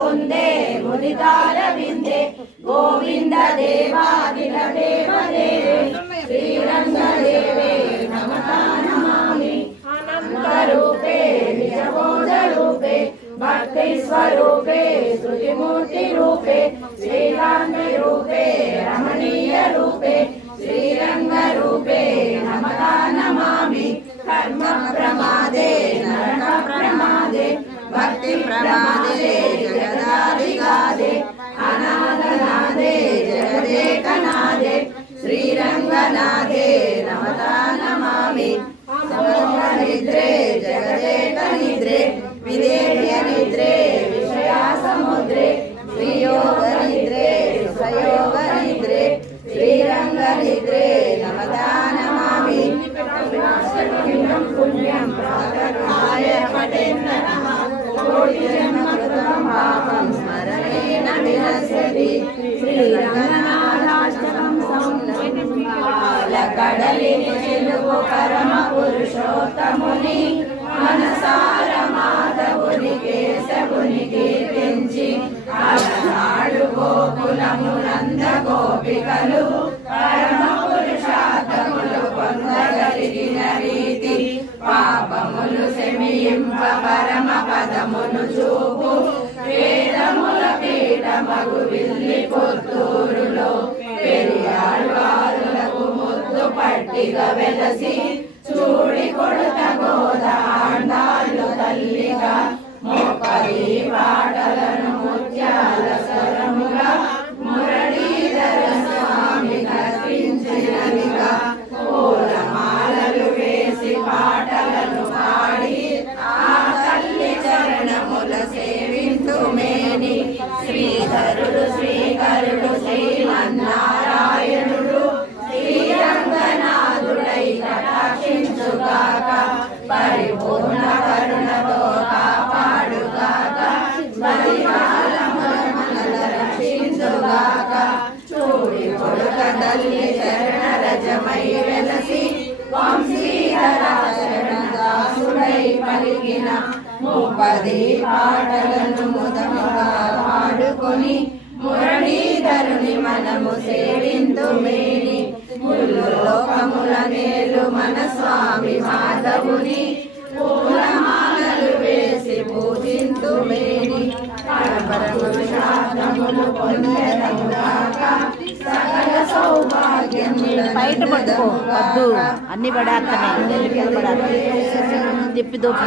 वन्दे मुदितारविन्दे गोविन्द देवादिदेव देवे श्रीरङ्गदेवे नमः नमामि। आनन्दरूपे निजबोधरूपे भक्तिस्वरूपे श्रुतिमूर्तिरूपे श्रीकान्तरूपे रमणीयरूपे श्रीरङ्गरूपे नमः नमामि। कर्म प्रमादे नरक प्रमादे भक्ति प्रमादे जगदादिगादे अनादनादे जगदेकनादे श्रीरङ्गनादे नमः नमामि। समोहनिद्रे जगदेकनिद्रे विदेह्यनिद्रे विषयासमुद्रे श्रीयोगनिद्रे सुखयोगनिद्रे श्रीरङ्गनिद्रे नमः नमामि। पुण्यं प्रातःकाले पठेन्नः कोटिजन्मकृतं पापं स्मरणेन विनश्यति। श्रीरङ्गनाथाष्टकं संलकडलिनि చెలువు పరమ పురుషోత్తముని మనసార మాధవుని కేశవుని కీర్తించి అలనాడు గోకులమునంద గోపికలు పరమ పురుషార్థములు పొందగలిగిన రీతి పాపములు శమింప పరమ పదమును చూపు వేదముల పీఠమగు విల్లి పుత్తూరులో పెరియాళ్వారులకు ముద్దు పట్టిగా వెలసి చూడి కొడుత గోదాండాళ్ళు తల్లిగా మొక్కరి పాటలను ముత్యాల స్వరముగా మురళీధర స్వామి కర్పించినవిగా పూలమాలలు వేసి పాటలను పాడి ఆ తల్లి చరణముల సేవింతుమేని శ్రీధరుడు శ్రీకరుడు శ్రీమన్నారాయణుడు శ్రీరంగనాథుడై కటాక్షించుగాక పరిపూర్ణ కరుణతో కాపాడుగాక బలికాలముల రక్షించుగాక చూడి కొడుక తల్లి శరణరజమై వెలసి వంశీధర శరణదాసుడై పలికిన ముప్పది పాటలను ముదముగా పాడుకొని మురళీధరుని మనము సేవింతుమేని ముల్లోకముల మేలు మన స్వామి మాధవుని పూలమాలలు వేసి పూజింతుమేని పరపురుషార్థములు పొందెదముగాక సకల సౌభాగ్యములు బయట పట్టుకో వద్దు అన్ని పడాతనే తిప్పి దూపు